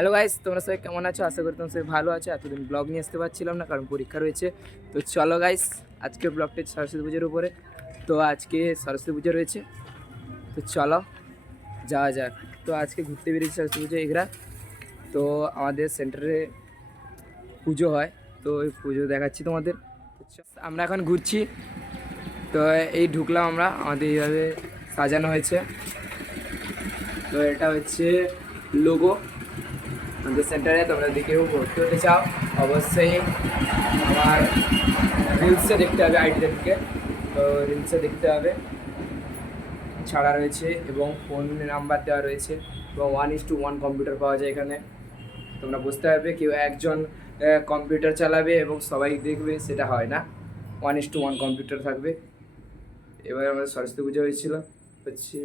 Hello guys, তোমরা সবাই কেমন আছো? আশা করি তোমরা সবাই ভালো আছো। এতদিন ব্লগ নিয়ে আসতে পারছিলাম না কারণ পরীক্ষা রয়েছে। তো চলো গাইস, আজকের ব্লগটা সরস্বতী পুজোর উপরে। তো আজকে সরস্বতী পুজো রয়েছে, তো চলো যাওয়া যাক। তো আজকে ঘুরতে বেরিয়েছি সরস্বতী পুজো এগরা। তো আমাদের সেন্টারে পুজো হয়, তো ওই পুজো দেখাচ্ছি তোমাদের। আমরা এখন ঘুরছি, তো এই ঢুকলাম আমরা, আমাদের এইভাবে সাজানো হয়েছে। তো এটা হচ্ছে লোগো আমাদের সেন্টারে। তোমরা যদি কেউ ভর্তি হতে চাও অবশ্যই আমার রিলসে দেখতে হবে, আইডিটা থেকে। তো রিলসে দেখতে হবে, ছাড়া রয়েছে এবং ফোন নাম্বার দেওয়া রয়েছে এবং 1:1 কম্পিউটার পাওয়া যায় এখানে। তোমরা বুঝতে পারবে, কেউ একজন কম্পিউটার চালাবে এবং সবাই দেখবে, সেটা হয় না। 1:1 কম্পিউটার থাকবে। এবার আমাদের সরস্বতী পুজো হয়েছিল, হচ্ছে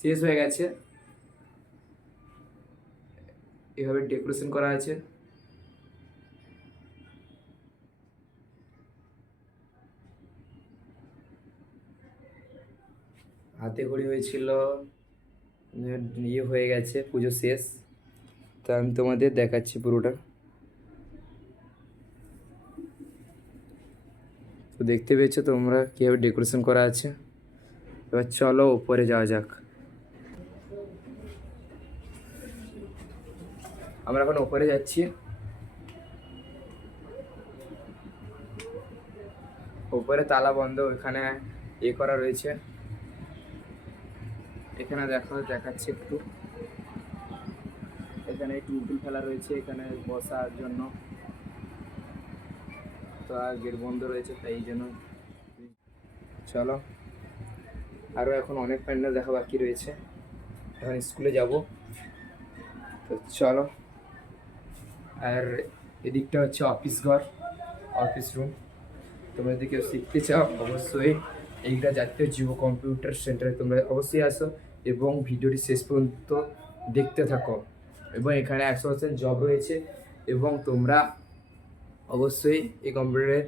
শেষ হয়ে গেছে। এভাবে ডেকোরেশন করা আছে। হাতে খড়ি হয়েছিল, ইয়ে হয়ে গেছে, পুজো শেষ। তো আমি তোমাদের দেখাচ্ছি পুরোটা। তো দেখতে পেয়েছো তোমরা কীভাবে ডেকোরেশন করা আছে। এবার চলো উপরে যাওয়া যাক। আমরা এখন উপরে যাচ্ছি। উপরে তালা বন্ধ, ওইখানে এ করা রয়েছে। এখানে দেখাচ্ছি একটু। এখানে টুলটুল ফেলা রয়েছে এখানে বসার জন্য। তো আর গেট বন্ধ রয়েছে, তাই এই জন্য। চলো, আরও এখন অনেক প্যান্ডেল দেখা বাকি রয়েছে। এখন স্কুলে যাব, তো চলো। আর এদিকটা হচ্ছে অফিস ঘর, অফিস রুম। তোমরা যদি কেউ শিখতে চাও অবশ্যই এইটা জাতীয় যুব কম্পিউটার সেন্টারে তোমরা অবশ্যই আসো এবং ভিডিওটি শেষ পর্যন্ত দেখতে থাকো। এবং এখানে 100% জব রয়েছে এবং তোমরা অবশ্যই এই কম্পিউটারে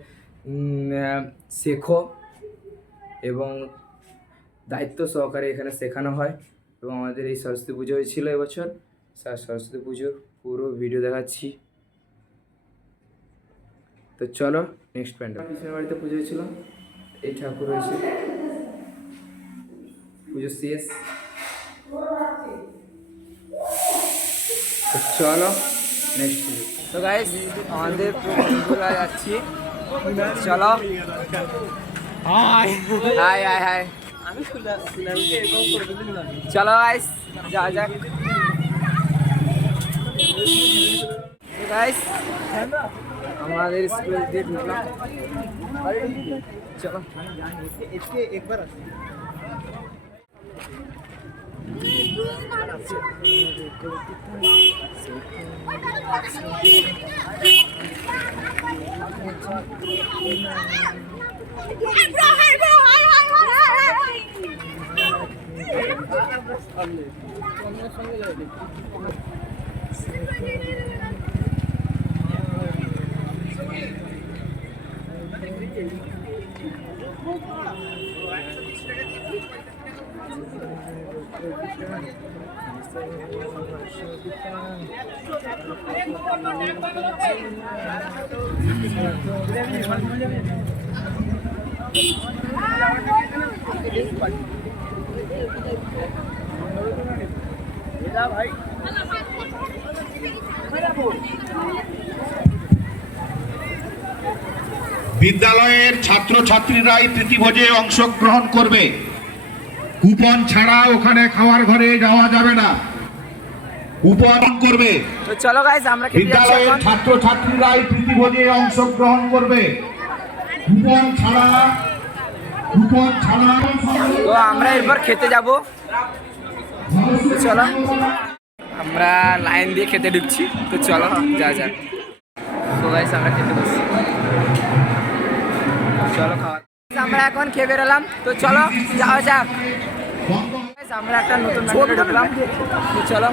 শেখো এবং দায়িত্ব সহকারে এখানে শেখানো হয়। এবং আমাদের এই সরস্বতী পুজো হয়েছিল এবছর। সরস্বতী পুজোর পুরো ভিডিও দেখাচ্ছি। তো চলো নেক্সট প্যান্ডেল। কৃষ্ণের বাড়িতে পুজো হয়েছিল, এই ঠাকুর রয়েছে, পুজো শেষ। তো চলো নেক্সট পুজো। তো গাইস, আমাদের বন্ধুরা যাচ্ছি, চলো। হাই হাই হাই হাই, চলো গাইস যাওয়া যাক। গাইস আমাদের স্কুল দিয়ে ঢুকলাম, চলো। একবার ভাই বিদ্যালয়ের ছাত্রছাত্রীরাই প্রীতিভোজে অংশগ্রহণ করবে। কুপন ছাড়া ওখানে খাওয়ার ঘরে যাওয়া যাবে না, কুপন করবে। তো চলো গাইস, আমরা বিদ্যালয়ের ছাত্রছাত্রীরাই প্রীতিভোজে অংশগ্রহণ করবে, কুপন ছাড়া। তো আমরা এরপর খেতে যাব। তো চলো, আমরা লাইন দিয়ে খেতে ঢুকছি। তো চলো যা যাক। তো গাইস আমরা খেতে বসছি, চলো খাওয়া। আমরা এখন খেয়ে বেরোলাম, তো চলো যাওয়া যাক। আমরা একটা নতুন মেট্রো ঢুকলাম, তো চলো।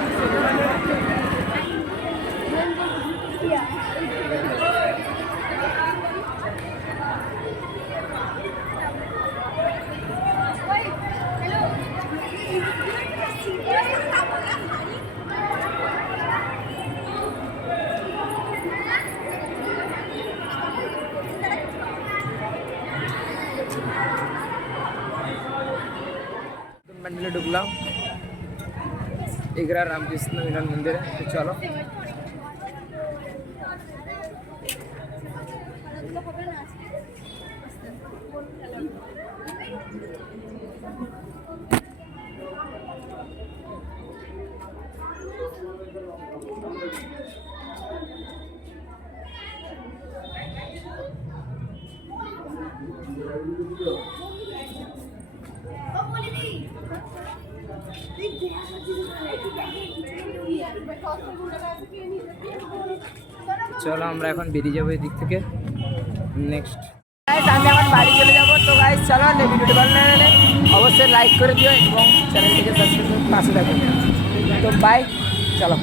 ঢুকলাম এগরা রামকৃষ্ণ মিলন মন্দিরে। তো চলো চলো আমরা এখন বেরিয়ে যাবো এই দিক থেকে নেক্সট। আমি এখন বাড়ি চলে যাবো। তো গাইস চলো ভিডিওটি ভালো লাগলে অবশ্যই লাইক করে দিও এবং চ্যানেলটিকে সাবস্ক্রাইব করে পাশে থাকবে। তো বাই, চলো।